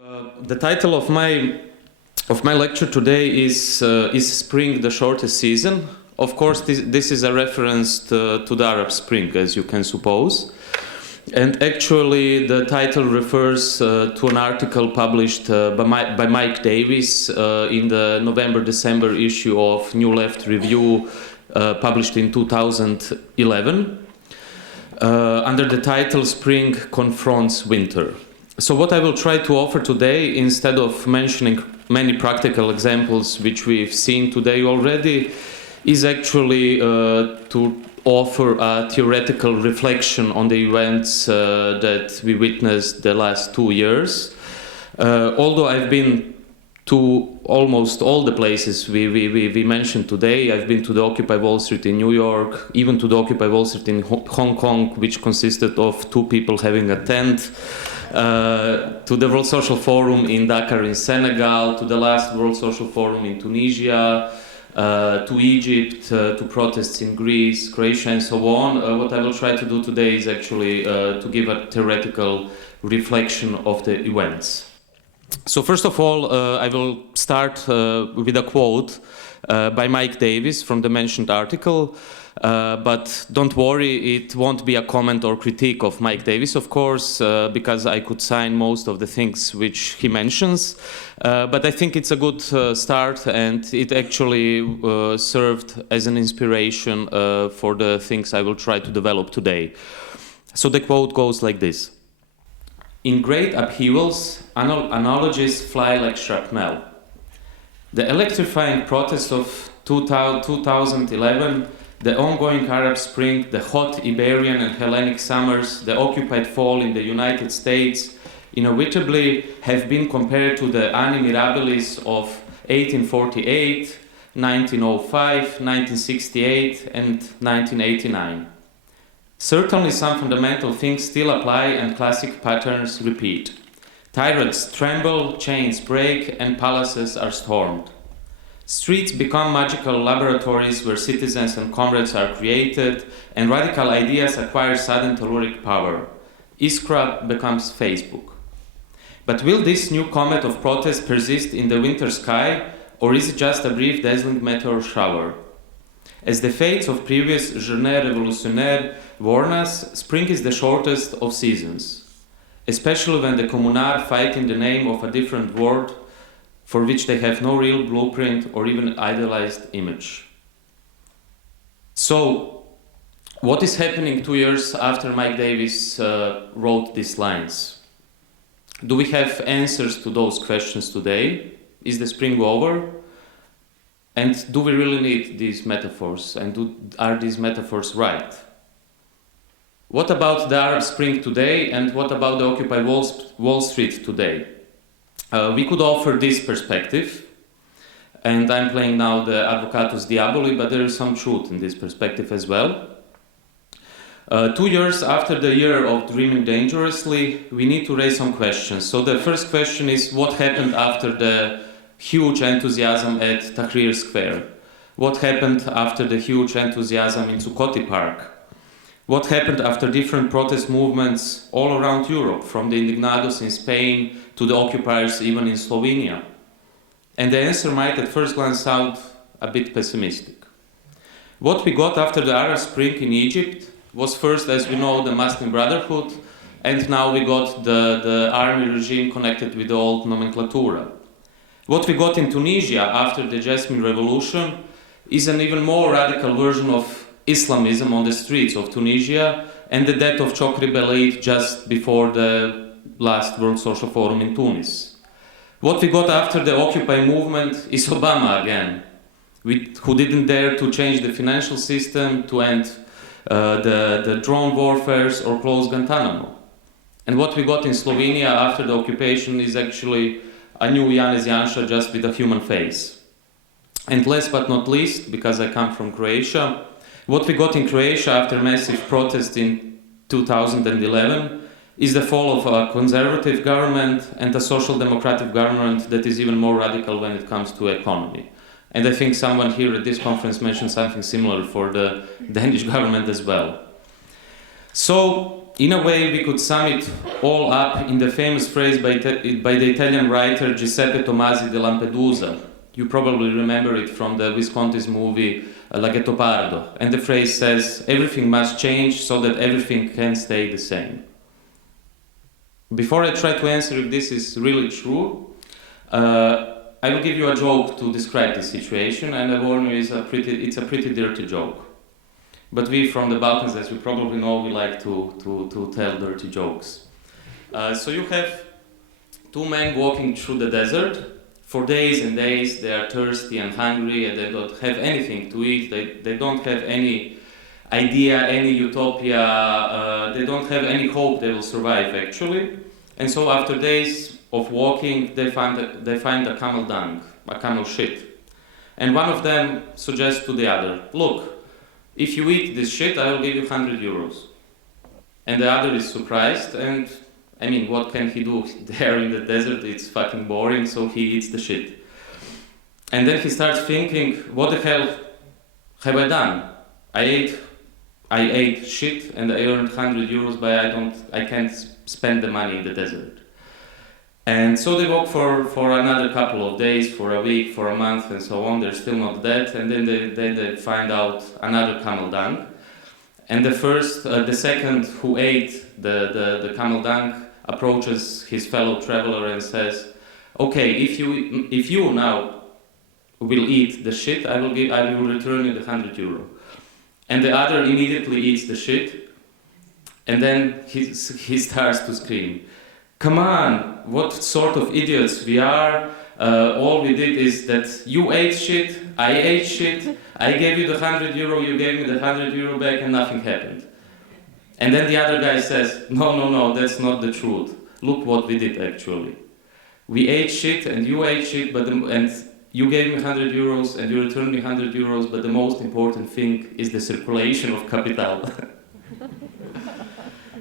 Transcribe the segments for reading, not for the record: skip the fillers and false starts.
The title of my lecture today is Spring, the shortest season. Of course, this is a reference to the Arab Spring, as you can suppose. And actually, the title refers to an article published by Mike Davis in the November-December issue of New Left Review, published in 2011, under the title Spring Confronts Winter. So what I will try to offer today, instead of mentioning many practical examples which we've seen today already, is actually to offer a theoretical reflection on the events that we witnessed the last 2 years. Although I've been to almost all the places we mentioned today. I've been to the Occupy Wall Street in New York, even to the Occupy Wall Street in Hong Kong, which consisted of 2 people having a tent, to the World Social Forum in Dakar in Senegal, to the last World Social Forum in Tunisia, to Egypt, to protests in Greece, Croatia, and so on. What I will try to do today is actually to give a theoretical reflection of the events. So first of all, I will start with a quote by Mike Davis from the mentioned article. But don't worry, it won't be a comment or critique of Mike Davis, of course, because I could sign most of the things which he mentions. But I think it's a good start, and it actually served as an inspiration for the things I will try to develop today. So the quote goes like this. In great upheavals, analogies fly like shrapnel. The electrifying protest of 2011, the ongoing Arab Spring, the hot Iberian and Hellenic summers, the occupied fall in the United States, inevitably have been compared to the Anni Mirabilis of 1848, 1905, 1968, and 1989. Certainly some fundamental things still apply and classic patterns repeat. Tyrants tremble, chains break, and palaces are stormed. Streets become magical laboratories where citizens and comrades are created, and radical ideas acquire sudden telluric power. Iskra becomes Facebook. But will this new comet of protest persist in the winter sky, or is it just a brief dazzling meteor shower? As the fates of previous Journées Révolutionnaires warn us, spring is the shortest of seasons, especially when the communards fight in the name of a different world for which they have no real blueprint or even idealized image. So, what is happening 2 years after Mike Davis wrote these lines? Do we have answers to those questions today? Is the spring over? And do we really need these metaphors? And are these metaphors right? What about the Arab Spring today, and what about the Occupy Wall Street today? We could offer this perspective, and I'm playing now the Advocatus Diaboli, but there is some truth in this perspective as well. 2 years after the year of dreaming dangerously, we need to raise some questions. So the first question is, what happened after the huge enthusiasm at Tahrir Square? What happened after the huge enthusiasm in Zuccotti Park? What happened after different protest movements all around Europe, from the Indignados in Spain to the occupiers even in Slovenia? And the answer might at first glance sound a bit pessimistic. What we got after the Arab Spring in Egypt was first, as we know, the Muslim Brotherhood, and now we got the army regime connected with the old nomenclatura. What we got in Tunisia after the Jasmine Revolution is an even more radical version of Islamism on the streets of Tunisia, and the death of Chokri Belaid just before the last World Social Forum in Tunis. What we got after the Occupy movement is Obama again, who didn't dare to change the financial system, to end the drone warfares or close Guantanamo. And what we got in Slovenia after the occupation is actually a new Janez Janša, just with a human face. And last but not least, because I come from Croatia, what we got in Croatia after massive protest in 2011 is the fall of a conservative government and a social democratic government that is even more radical when it comes to economy. And I think someone here at this conference mentioned something similar for the Danish government as well. So In a way, we could sum it all up in the famous phrase by the Italian writer Giuseppe Tomasi de Lampedusa. You probably remember it from the Visconti's movie Laghettopardo. And the phrase says, everything must change so that everything can stay the same. Before I try to answer if this is really true, I will give you a joke to describe the situation, and I warn you, it's a pretty dirty joke. But we from the Balkans, as you probably know, we like to tell dirty jokes. So you have two men walking through the desert. For days and days they are thirsty and hungry and they don't have anything to eat. They don't have any idea, any utopia. They don't have any hope they will survive actually. And so after days of walking, they find a camel dung, a camel shit. And one of them suggests to the other, look, if you eat this shit, I will give you 100 euros. And the other is surprised, and I mean, what can he do there in the desert? It's fucking boring, so he eats the shit. And then he starts thinking, what the hell have I done? I ate shit and I earned 100 euros, but I can't spend the money in the desert. And so they walk for another couple of days, for a week, for a month, and so on. They're still not dead, and then they find out another camel dung. And the second who ate the camel dung approaches his fellow traveler and says, "Okay, if you now will eat the shit, I will return you the 100 euro." And the other immediately eats the shit, and then he starts to scream, "Come on, what sort of idiots we are? All we did is that you ate shit, I ate shit, I gave you the 100 euro, you gave me the 100 euro back, and nothing happened." And then the other guy says, no, that's not the truth. Look what we did actually. We ate shit and you ate shit, and you gave me 100 euros and you returned me 100 euros, but the most important thing is the circulation of capital.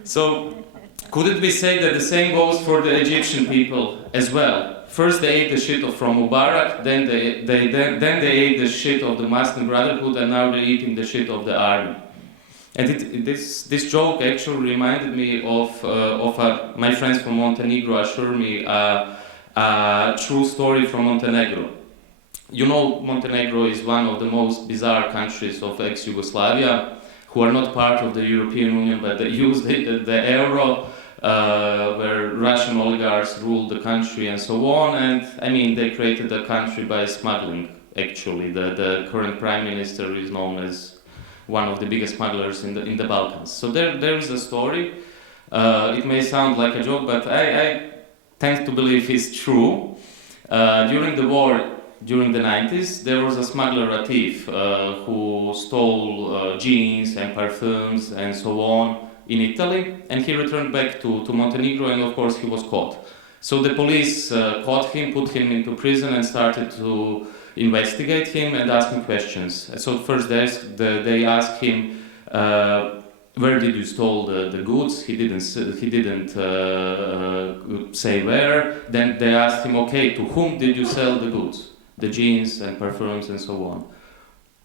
So, could it be said that the same goes for the Egyptian people as well? First they ate the shit from Mubarak, then they ate the shit of the Muslim Brotherhood, and now they're eating the shit of the army. And this joke actually reminded me of my friends from Montenegro assured me a true story from Montenegro. You know, Montenegro is one of the most bizarre countries of ex-Yugoslavia, who are not part of the European Union, but they use the euro, where Russian oligarchs ruled the country and so on. And I mean, they created the country by smuggling, actually. The current prime minister is known as one of the biggest smugglers in the Balkans. So there is a story. It may sound like a joke, but I tend to believe it's true. During the war, during the 90s, there was a smuggler, a thief, who stole jeans and perfumes and so on in Italy, and he returned back to Montenegro, and of course he was caught. So the police caught him, put him into prison, and started to investigate him and ask him questions. So first they asked him, where did you stole the goods? He didn't say where. Then they asked him, okay, to whom did you sell the goods? The jeans and perfumes and so on.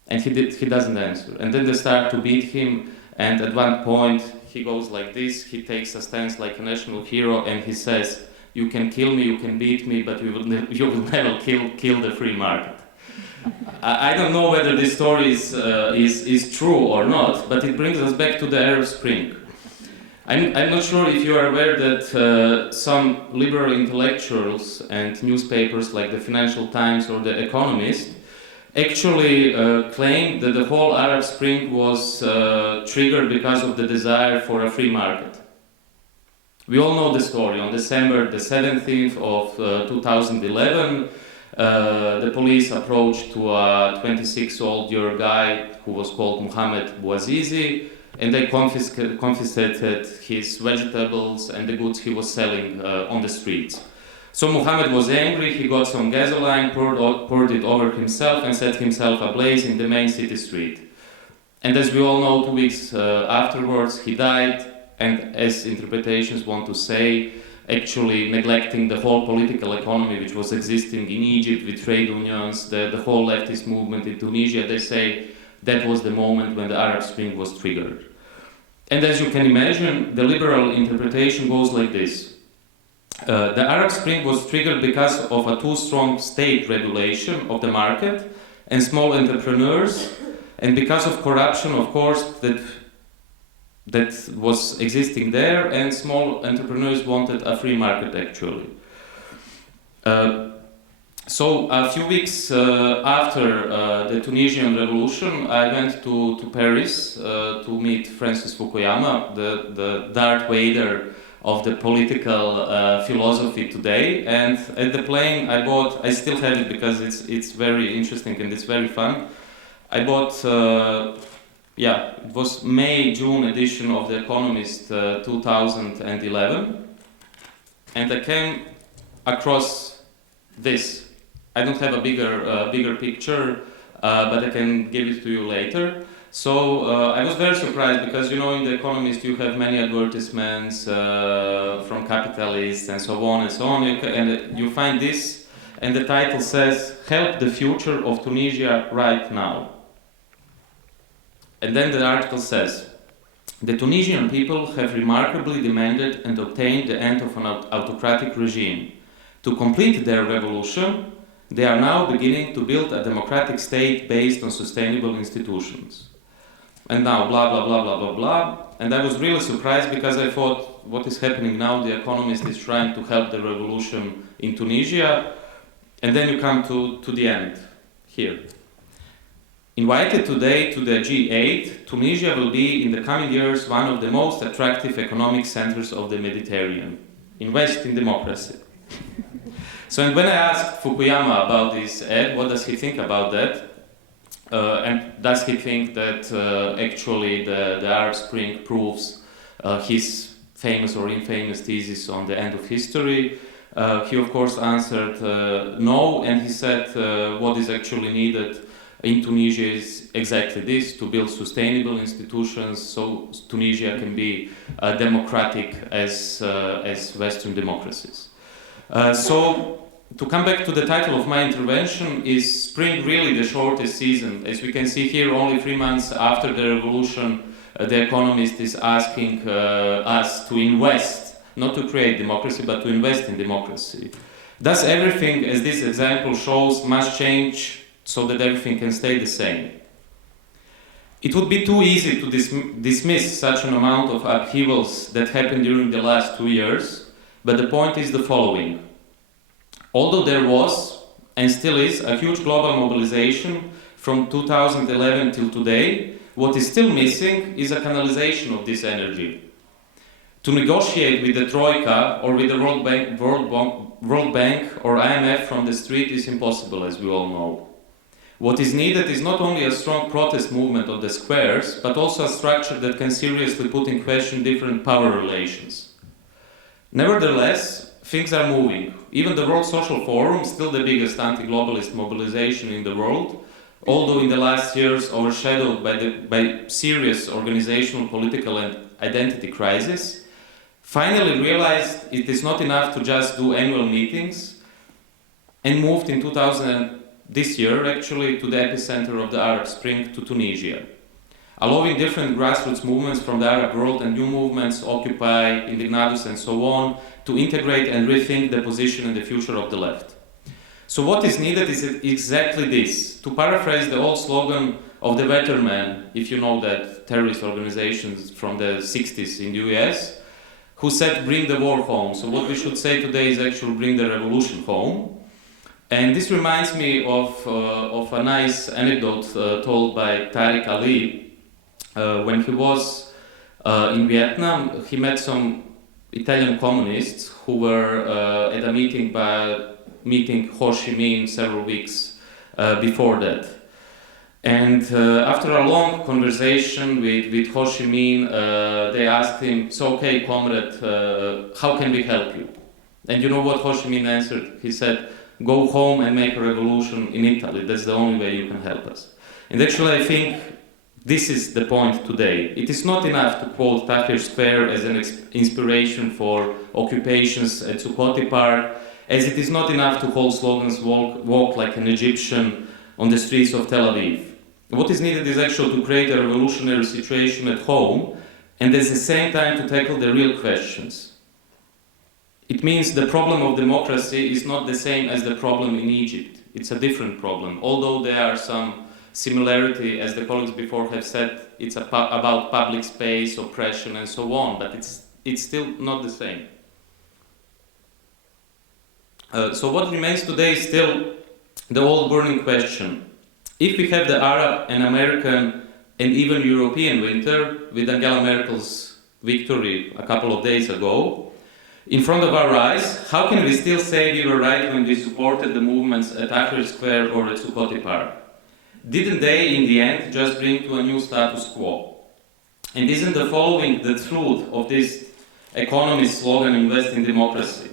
And he doesn't answer. And then they start to beat him, and at one point he goes like this, he takes a stance like a national hero, and he says, "You can kill me, you can beat me, but you will never kill the free market." I don't know whether this story is true or not, but it brings us back to the Arab Spring. I'm not sure if you are aware that some liberal intellectuals and newspapers like the Financial Times or The Economist actually claimed that the whole Arab Spring was triggered because of the desire for a free market. We all know the story. On December the 17th of 2011, the police approached to a 26-year-old guy who was called Mohammed Bouazizi, and they confiscated his vegetables and the goods he was selling on the streets. So Mohammed was angry, he got some gasoline, poured it over himself, and set himself ablaze in the main city street. And as we all know, 2 weeks afterwards he died, and as interpretations want to say, actually neglecting the whole political economy which was existing in Egypt with trade unions, the whole leftist movement in Tunisia. They say that was the moment when the Arab Spring was triggered. And as you can imagine, the liberal interpretation goes like this. The Arab Spring was triggered because of a too strong state regulation of the market and small entrepreneurs, and because of corruption, of course, that was existing there, and small entrepreneurs wanted a free market actually. So a few weeks after the Tunisian revolution, I went to Paris to meet Francis Fukuyama, the Darth Vader of the political philosophy today. And at the plane I still have it because it's very interesting and it's very fun. I bought, it was May-June edition of The Economist 2011. And I came across this. I don't have a bigger picture, but I can give it to you later. So I was very surprised because, you know, in The Economist you have many advertisements from capitalists and so on and so on, and you find this, and the title says, "Help the future of Tunisia right now." And then the article says, "The Tunisian people have remarkably demanded and obtained the end of an autocratic regime. To complete their revolution, they are now beginning to build a democratic state based on sustainable institutions." And now blah blah blah blah blah blah. And I was really surprised because I thought, what is happening now? The Economist is trying to help the revolution in Tunisia. And then you come to the end here. "Invited today to the G8, Tunisia will be in the coming years one of the most attractive economic centers of the Mediterranean. Invest in democracy." So, and when I asked Fukuyama about this ad, what does he think about that? And does he think that actually the Arab Spring proves his famous or infamous thesis on the end of history? He of course answered no, and he said what is actually needed in Tunisia is exactly this, to build sustainable institutions so Tunisia can be democratic as Western democracies. So, to come back to the title of my intervention, is spring really the shortest season? As we can see here, only 3 months after the revolution, The Economist is asking us to invest, not to create democracy, but to invest in democracy. Thus everything, as this example shows, must change so that everything can stay the same. It would be too easy to dismiss such an amount of upheavals that happened during the last 2 years, but the point is the following. Although there was, and still is, a huge global mobilization from 2011 till today, what is still missing is a canalization of this energy. To negotiate with the Troika or with the World Bank or IMF from the street is impossible, as we all know. What is needed is not only a strong protest movement on the squares, but also a structure that can seriously put in question different power relations. Nevertheless, things are moving. Even the World Social Forum, still the biggest anti-globalist mobilization in the world, although in the last years overshadowed by serious organizational, political and identity crisis, finally realized it is not enough to just do annual meetings, and moved in this year actually to the epicenter of the Arab Spring, to Tunisia, allowing different grassroots movements from the Arab world and new movements, Occupy, Indignados and so on, to integrate and rethink the position and the future of the left. So what is needed is exactly this. To paraphrase the old slogan of the Weathermen, if you know that, terrorist organizations from the 60s in the US, who said, "Bring the war home." So what we should say today is actually bring the revolution home. And this reminds me of a nice anecdote told by Tariq Ali. When he was in Vietnam, he met some Italian communists who were at a meeting Ho Chi Minh several weeks before that. And after a long conversation with Ho Chi Minh, they asked him, "So, okay, comrade, how can we help you?" And you know what Ho Chi Minh answered? He said, "Go home and make a revolution in Italy. That's the only way you can help us." And actually, I think this is the point today. It is not enough to quote Tahrir Square as an inspiration for occupations at Zuccotti Park, as it is not enough to hold slogans, walk like an Egyptian on the streets of Tel Aviv. What is needed is actually to create a revolutionary situation at home, and at the same time to tackle the real questions. It means the problem of democracy is not the same as the problem in Egypt. It's a different problem. Although there are some similarity, as the colleagues before have said, it's about public space, oppression, and so on, but it's still not the same. So what remains today is still the old burning question. If we have the Arab and American and even European winter, with Angela Merkel's victory a couple of days ago, in front of our eyes, how can we still say we were right when we supported the movements at Tahrir Square or at Sukkoti Park? Didn't they, in the end, just bring to a new status quo? And isn't the following the truth of this economist slogan, invest in democracy?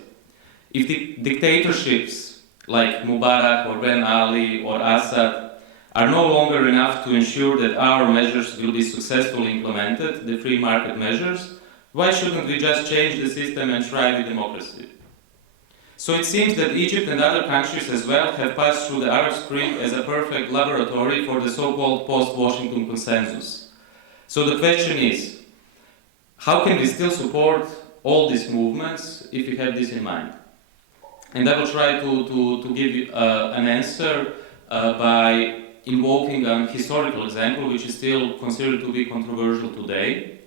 If the dictatorships like Mubarak or Ben Ali or Assad are no longer enough to ensure that our measures will be successfully implemented, the free market measures, why shouldn't we just change the system and try with democracy? So it seems that Egypt and other countries as well have passed through the Arab Spring as a perfect laboratory for the so-called post-Washington consensus. So the question is, how can we still support all these movements if we have this in mind? And I will try to give you an answer by invoking an historical example which is still considered to be controversial today.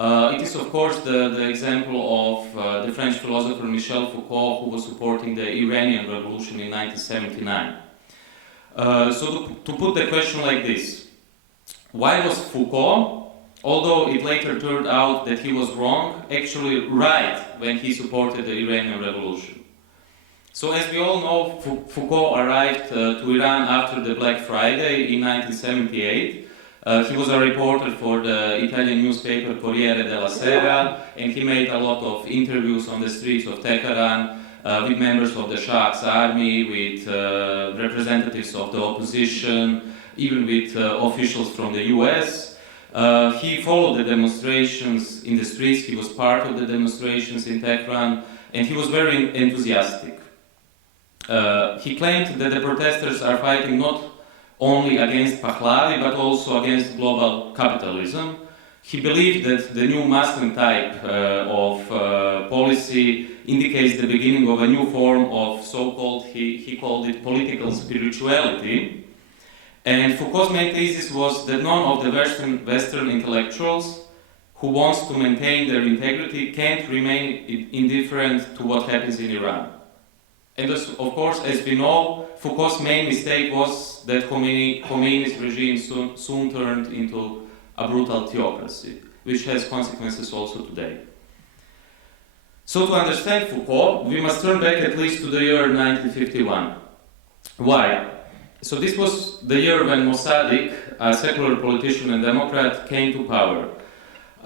It is of course the example of the French philosopher Michel Foucault, who was supporting the Iranian Revolution in 1979. So to put the question like this, why was Foucault, although it later turned out that he was wrong, actually right when he supported the Iranian Revolution? So as we all know, Foucault arrived to Iran after the Black Friday in 1978. He was a reporter for the Italian newspaper Corriere della Sera, and he made a lot of interviews on the streets of Tehran with members of the Shah's army, with representatives of the opposition, even with officials from the US. He followed the demonstrations in the streets, he was part of the demonstrations in Tehran, and he was very enthusiastic. He claimed that the protesters are fighting not only against Pahlavi, but also against global capitalism. He believed that the new Muslim type of policy indicates the beginning of a new form of so-called, he called it political spirituality. And Foucault's main thesis was that none of the Western intellectuals who wants to maintain their integrity can't remain indifferent to what happens in Iran. And of course, as we know, Foucault's main mistake was that Khomeini's regime soon turned into a brutal theocracy, which has consequences also today. So to understand Foucault, we must turn back at least to the year 1951. Why? So this was the year when Mossadegh, a secular politician and Democrat, came to power.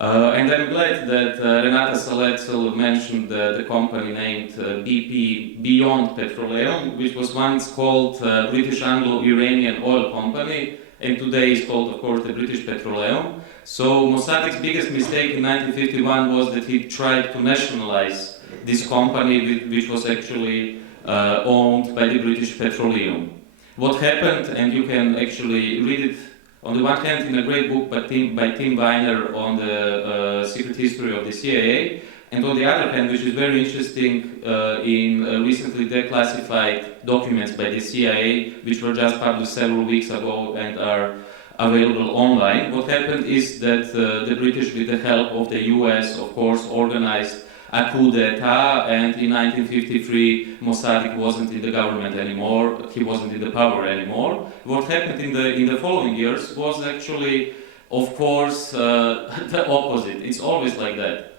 And I'm glad that Renata Salecl mentioned the company named BP Beyond Petroleum, which was once called British Anglo-Iranian Oil Company, and today is called, of course, the British Petroleum. So Mossadegh's biggest mistake in 1951 was that he tried to nationalize this company, which was actually owned by the British Petroleum. What happened, and you can actually read it on the one hand in a great book by Tim Weiner on the secret history of the CIA, and on the other hand, which is very interesting, in recently declassified documents by the CIA, which were just published several weeks ago and are available online. What happened is that the British, with the help of the US, of course, organized a coup d'etat, and in 1953 Mossadegh wasn't in the government anymore, he wasn't in the power anymore. What happened in the following years was actually, of course, the opposite. It's always like that.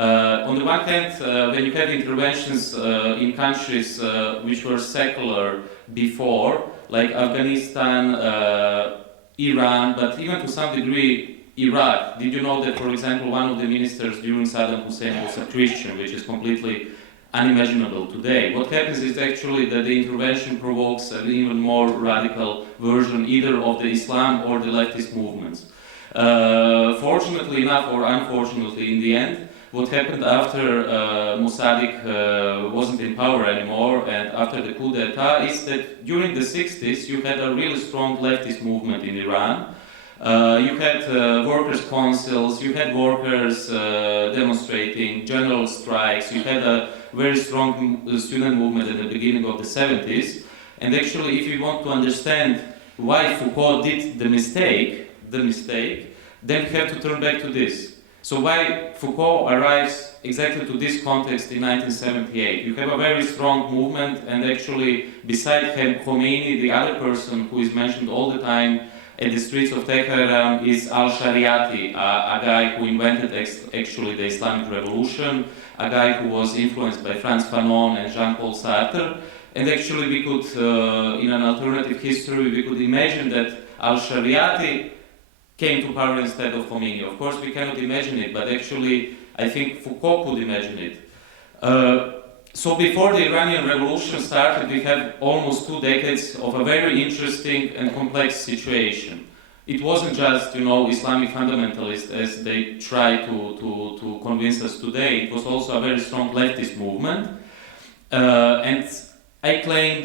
On the one hand, when you have interventions in countries which were secular before, like Afghanistan, Iran, but even to some degree Iraq. Did you know that, for example, one of the ministers during Saddam Hussein was a Christian, which is completely unimaginable today? What happens is actually that the intervention provokes an even more radical version either of the Islam or the leftist movements. Fortunately enough, or unfortunately in the end, what happened after Mossadegh wasn't in power anymore and after the coup d'etat is that during the 60s you had a really strong leftist movement in Iran. You had workers' councils, you had workers demonstrating, general strikes, you had a very strong student movement at the beginning of the 70s. And actually, if you want to understand why Foucault did the mistake, then you have to turn back to this. So why Foucault arrives exactly to this context in 1978? You have a very strong movement, and actually, beside Khomeini, the other person who is mentioned all the time at the streets of Tehran is al-Shariati, a guy who invented actually the Islamic Revolution, a guy who was influenced by Frantz Fanon and Jean-Paul Sartre. And actually we could, in an alternative history, we could imagine that al-Shariati came to power instead of Khomeini. Of course, we cannot imagine it, but actually, I think Foucault could imagine it. So before the Iranian Revolution started, we have almost 2 decades of a very interesting and complex situation. It wasn't just, Islamic fundamentalists as they try to convince us today. It was also a very strong leftist movement. And I claim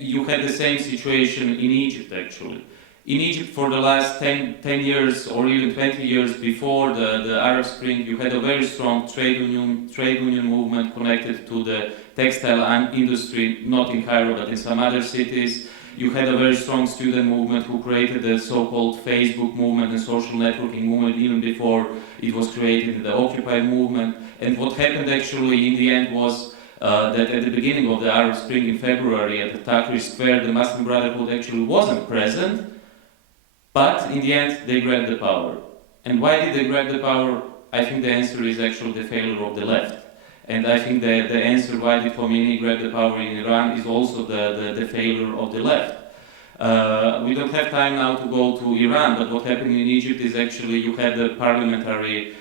you had the same situation in Egypt, actually. In Egypt, for the last 10 years or even 20 years before the Arab Spring, you had a very strong trade union movement connected to the textile industry, not in Cairo but in some other cities. You had a very strong student movement who created the so-called Facebook movement and social networking movement even before it was created in the Occupy movement. And what happened actually in the end was that at the beginning of the Arab Spring in February at the Tahrir Square, the Muslim Brotherhood actually wasn't present. But in the end, they grabbed the power. And why did they grab the power? I think the answer is actually the failure of the left. And I think the answer why did Khomeini grab the power in Iran is also the failure of the left. We don't have time now to go to Iran, but what happened in Egypt is actually you had the parliamentary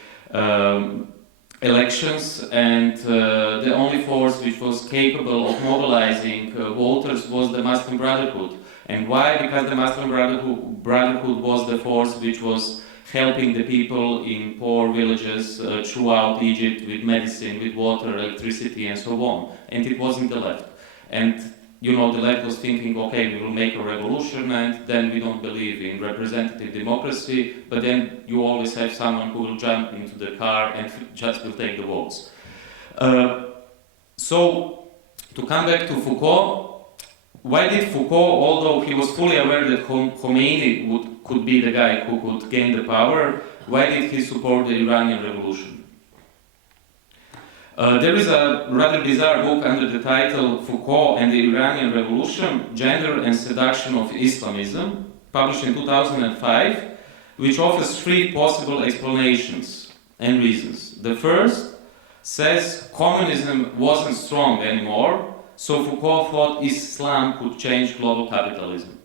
elections, and the only force which was capable of mobilizing voters was the Muslim Brotherhood. And why? Because the Muslim Brotherhood was the force which was helping the people in poor villages throughout Egypt with medicine, with water, electricity, and so on. And it wasn't the left. And the left was thinking, okay, we will make a revolution, and then we don't believe in representative democracy, but then you always have someone who will jump into the car and just will take the votes. So, to come back to Foucault, why did Foucault, although he was fully aware that Khomeini could be the guy who could gain the power, why did he support the Iranian Revolution? There is a rather bizarre book under the title Foucault and the Iranian Revolution, Gender and Seduction of Islamism, published in 2005, which offers 3 possible explanations and reasons. The first says communism wasn't strong anymore, so Foucault thought Islam could change global capitalism.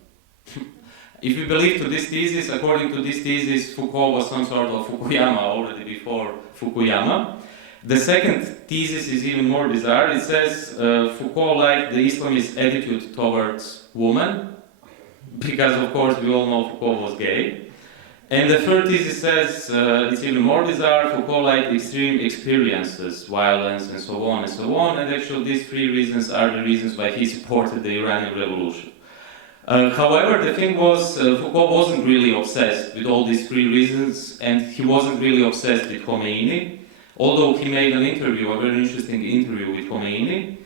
If you believe to this thesis, according to this thesis, Foucault was some sort of Fukuyama already before Fukuyama. The second thesis is even more bizarre. It says Foucault liked the Islamist attitude towards women, because of course we all know Foucault was gay. And the third thesis says it's even more bizarre. Foucault liked extreme experiences, violence, and so on and so on. And actually, these 3 reasons are the reasons why he supported the Iranian Revolution. However, the thing was, Foucault wasn't really obsessed with all these 3 reasons, and he wasn't really obsessed with Khomeini, although he made an interview, a very interesting interview with Khomeini.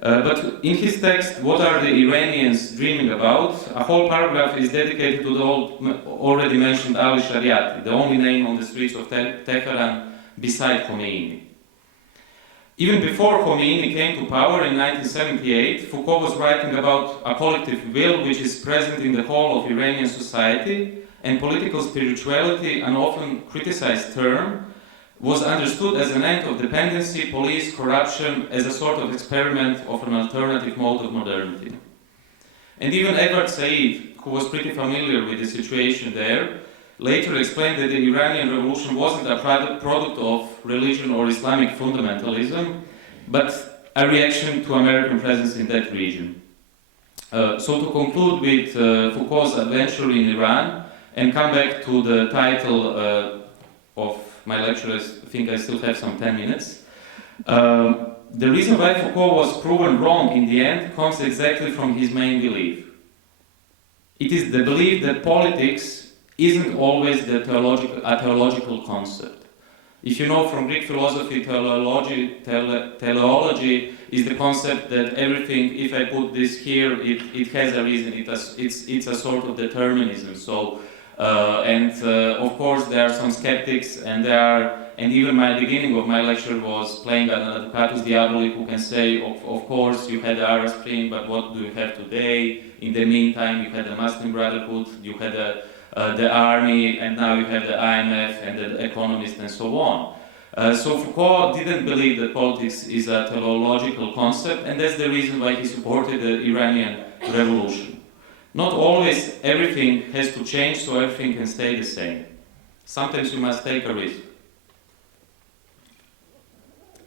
But in his text, What Are the Iranians Dreaming About?, a whole paragraph is dedicated to the already mentioned Ali Shariati, the only name on the streets of Tehran beside Khomeini. Even before Khomeini came to power in 1978, Foucault was writing about a collective will which is present in the whole of Iranian society, and political spirituality, an often criticized term, was understood as an end of dependency, police, corruption, as a sort of experiment of an alternative mode of modernity. And even Edward Said, who was pretty familiar with the situation there, later explained that the Iranian Revolution wasn't a product of religion or Islamic fundamentalism, but a reaction to American presence in that region. So to conclude with Foucault's adventure in Iran, and come back to the title of my lecture, I think I still have some 10 minutes. The reason why Foucault was proven wrong in the end comes exactly from his main belief. It is the belief that politics isn't always a theological concept. If you know from Greek philosophy, teleology is the concept that everything, if I put this here, it has a reason, it's a sort of determinism. So, of course there are some skeptics, and even my beginning of my lecture was playing an advocatus diaboli, who can say, of course you had the Arab Spring, but what do you have today? In the meantime, you had the Muslim Brotherhood, you had the army, and now you have the IMF and the economists and so on. So Foucault didn't believe that politics is a teleological concept, and that's the reason why he supported the Iranian revolution. Not always everything has to change so everything can stay the same. Sometimes you must take a risk.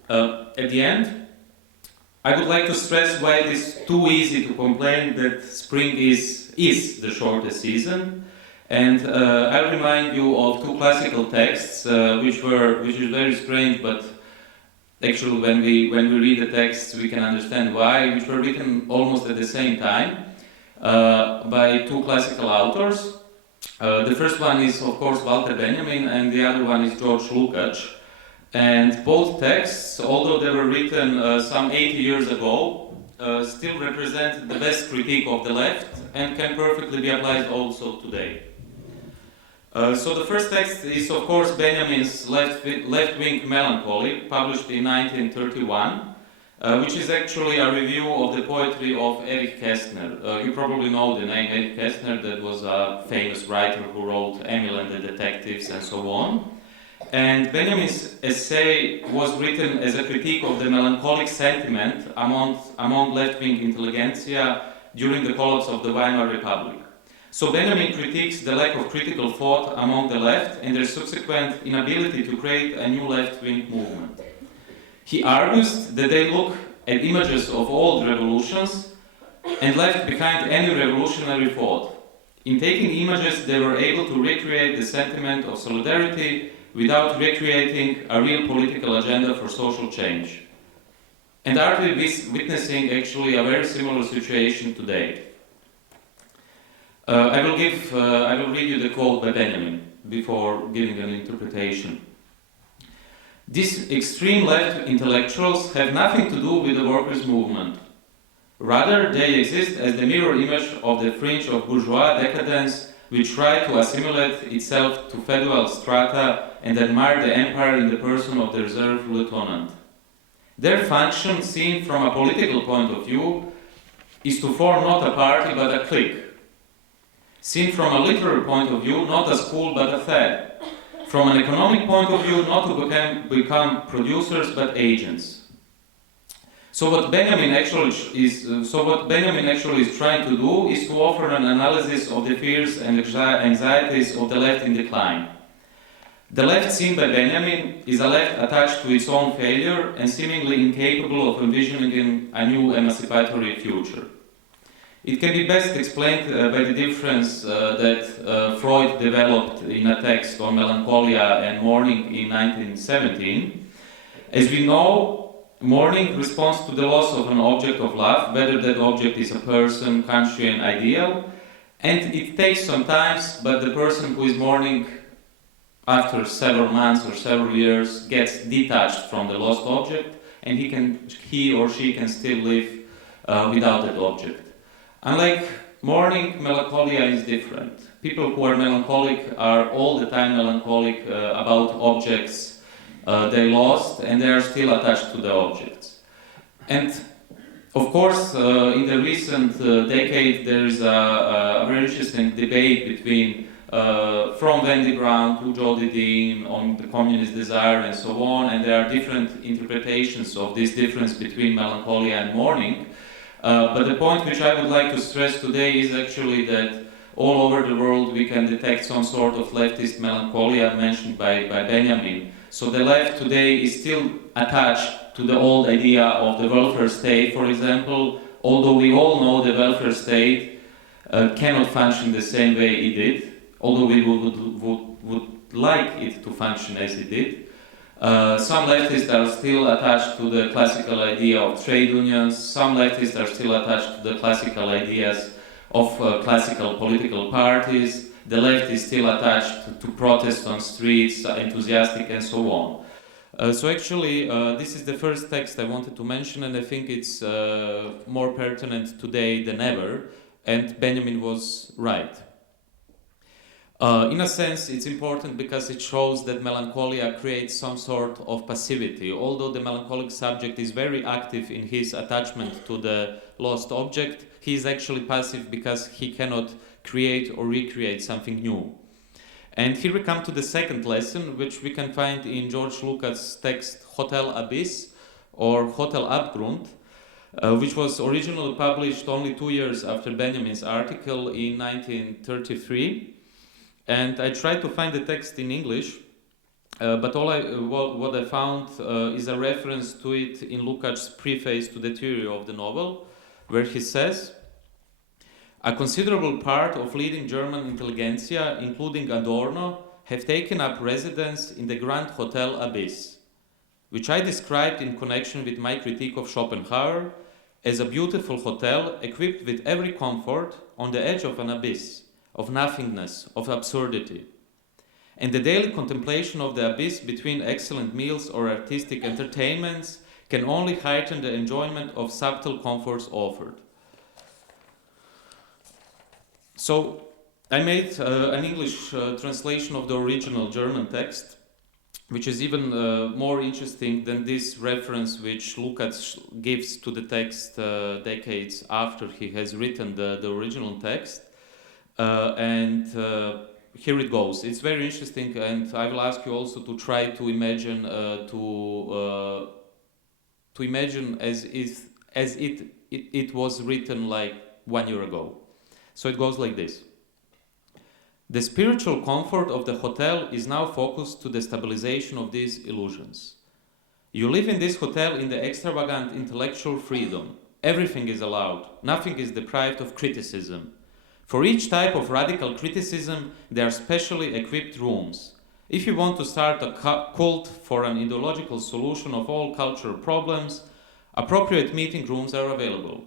At the end, I would like to stress why it is too easy to complain that spring is the shortest season. And I'll remind you of two classical texts, which is very strange, but actually when we read the texts we can understand why, which were written almost at the same time by two classical authors. The first one is, of course, Walter Benjamin, and the other one is George Lukács. And both texts, although they were written some 80 years ago, still represent the best critique of the left and can perfectly be applied also today. So the first text is, of course, Benjamin's left-wing melancholy, published in 1931, which is actually a review of the poetry of Erich Kästner. You probably know the name Erich Kästner, that was a famous writer who wrote Emil and the Detectives and so on. And Benjamin's essay was written as a critique of the melancholic sentiment among left-wing intelligentsia during the collapse of the Weimar Republic. So Benjamin critiques the lack of critical thought among the left and their subsequent inability to create a new left-wing movement. He argues that they look at images of old revolutions and left behind any revolutionary thought. In taking images, they were able to recreate the sentiment of solidarity without recreating a real political agenda for social change. And are we witnessing actually a very similar situation today? I will read you the quote by Benjamin before giving an interpretation. These extreme left intellectuals have nothing to do with the workers' movement. Rather, they exist as the mirror image of the fringe of bourgeois decadence which tried to assimilate itself to feudal strata and admire the empire in the person of the reserve lieutenant. Their function, seen from a political point of view, is to form not a party but a clique. Seen from a literary point of view, not a school but a fad. From an economic point of view, not to become producers but agents. So what Benjamin actually is trying to do is to offer an analysis of the fears and anxieties of the left in decline. The left seen by Benjamin is a left attached to its own failure and seemingly incapable of envisioning a new emancipatory future. It can be best explained by the difference that Freud developed in a text on melancholia and mourning in 1917. As we know, mourning responds to the loss of an object of love, whether that object is a person, country, an ideal, and it takes some time, but the person who is mourning after several months or several years gets detached from the lost object, and he or she can still live without that object. Unlike mourning, melancholia is different. People who are melancholic are all the time melancholic about objects they lost, and they are still attached to the objects. And of course, in the recent decade, there is a very interesting debate between from Wendy Brown to Jody Dean on the communist desire and so on, and there are different interpretations of this difference between melancholia and mourning. But the point which I would like to stress today is actually that all over the world we can detect some sort of leftist melancholia mentioned by Benjamin. So the left today is still attached to the old idea of the welfare state, for example, although we all know the welfare state cannot function the same way it did, although we would like it to function as it did. Some leftists are still attached to the classical idea of trade unions, some leftists are still attached to the classical ideas of classical political parties, the left is still attached to protest on streets, enthusiastic and so on. So actually, this is the first text I wanted to mention, and I think it's more pertinent today than ever, and Benjamin was right. In a sense, it's important because it shows that melancholia creates some sort of passivity. Although the melancholic subject is very active in his attachment to the lost object, he is actually passive because he cannot create or recreate something new. And here we come to the second lesson, which we can find in George Lucas' text Hotel Abyss or Hotel Abgrund, which was originally published only 2 years after Benjamin's article in 1933. And I tried to find the text in English, but what I found is a reference to it in Lukács' preface to the theory of the novel, where he says, "A considerable part of leading German intelligentsia, including Adorno, have taken up residence in the Grand Hotel Abyss, which I described in connection with my critique of Schopenhauer as a beautiful hotel equipped with every comfort on the edge of an abyss, of nothingness, of absurdity. And the daily contemplation of the abyss between excellent meals or artistic entertainments can only heighten the enjoyment of subtle comforts offered." So I made an English translation of the original German text, which is even more interesting than this reference which Lukács gives to the text decades after he has written the original text. Here it goes. It's very interesting, and I will ask you also to try to imagine as it was written like 1 year ago. So it goes like this. "The spiritual comfort of the hotel is now focused to the stabilization of these illusions. You live in this hotel in the extravagant intellectual freedom. Everything is allowed. Nothing is deprived of criticism. For each type of radical criticism, there are specially equipped rooms. If you want to start a cult for an ideological solution of all cultural problems, appropriate meeting rooms are available.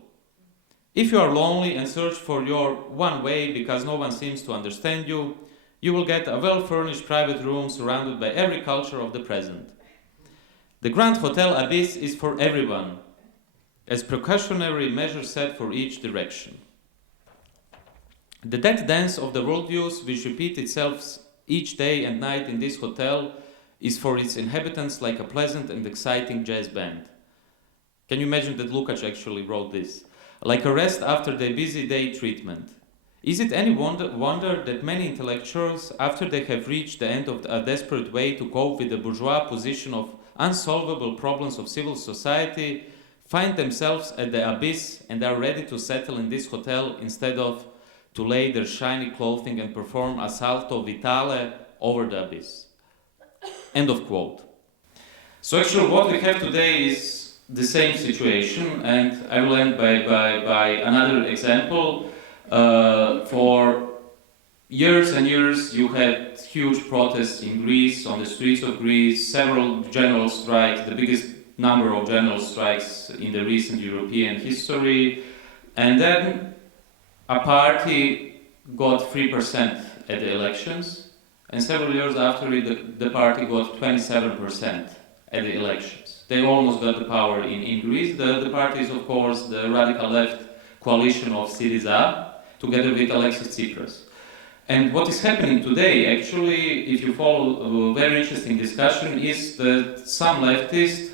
If you are lonely and search for your one way because no one seems to understand you, you will get a well-furnished private room surrounded by every culture of the present. The Grand Hotel Abyss is for everyone, as precautionary measures set for each direction. The death dance of the worldviews which repeat itself each day and night in this hotel is for its inhabitants like a pleasant and exciting jazz band." Can you imagine that Lukács actually wrote this? "Like a rest after their busy day treatment. Is it any wonder that many intellectuals, after they have reached the end of a desperate way to cope with the bourgeois position of unsolvable problems of civil society, find themselves at the abyss and are ready to settle in this hotel instead of to lay their shiny clothing and perform a salto vitale over the abyss?" End of quote. So actually what we have today is the same situation, and I will end by another example. For years and years you had huge protests in Greece, on the streets of Greece, several general strikes, the biggest number of general strikes in the recent European history, and then a party got 3% at the elections, and several years after it, the party got 27% at the elections. They almost got the power in Greece. The party is, of course, the radical left coalition of Syriza, together with Alexis Tsipras. And what is happening today, actually, if you follow a very interesting discussion, is that some leftists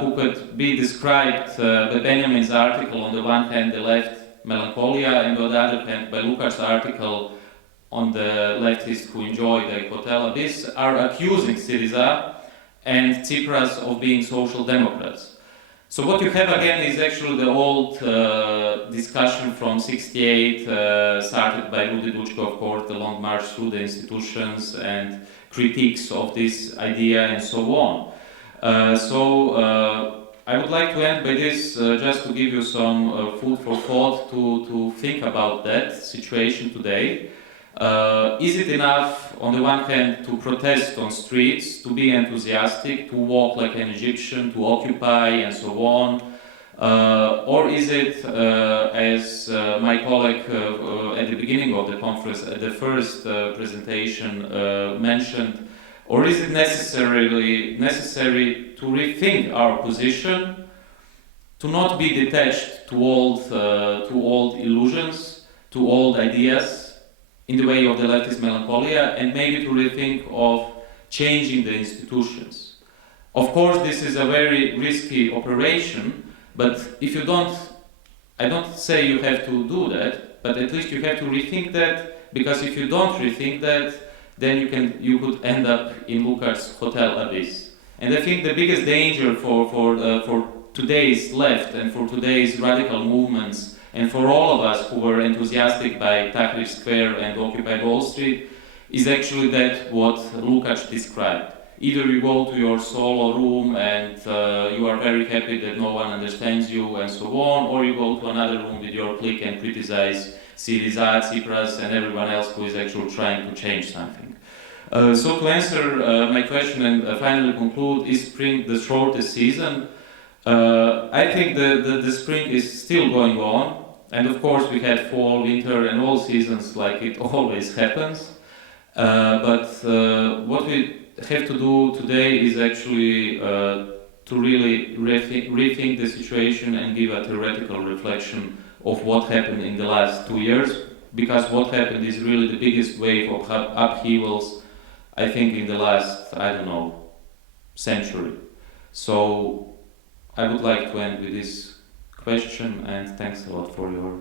who could be described by Benjamin's article, on the one hand, the left melancholia, and on the other hand, by Lukács' article on the leftists who enjoy the Hotel Abyss, are accusing Syriza and Tsipras of being social democrats. So what you have again is actually the old discussion from '68, started by Rudi Dutschke, of course, the long march through the institutions and critiques of this idea and so on. I would like to end by this, just to give you some food for thought to think about that situation today. Is it enough, on the one hand, to protest on streets, to be enthusiastic, to walk like an Egyptian, to occupy and so on? Or is it, as my colleague at the beginning of the conference, at the first presentation mentioned, or is it necessary to rethink our position, to not be detached to old illusions, to old ideas, in the way of the leftist melancholia, and maybe to rethink of changing the institutions? Of course, this is a very risky operation, but if you don't, I don't say you have to do that, but at least you have to rethink that, because if you don't rethink that, then you could end up in Lukács' hotel abyss. And I think the biggest danger for today's left and for today's radical movements and for all of us who were enthusiastic by Tahrir Square and Occupy Wall Street is actually that what Lukács described. Either you go to your solo room and you are very happy that no one understands you and so on, or you go to another room with your clique and criticize Syriza, Tsipras and everyone else who is actually trying to change something. So to answer my question and finally conclude, is spring the shortest season? I think the spring is still going on, and of course we had fall, winter and all seasons like it always happens. But what we have to do today is actually to really rethink the situation and give a theoretical reflection of what happened in the last 2 years, because what happened is really the biggest wave of upheavals, I think, in the last, I don't know, century. So I would like to end with this question, and thanks a lot for your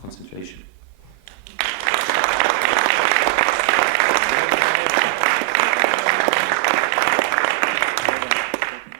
concentration.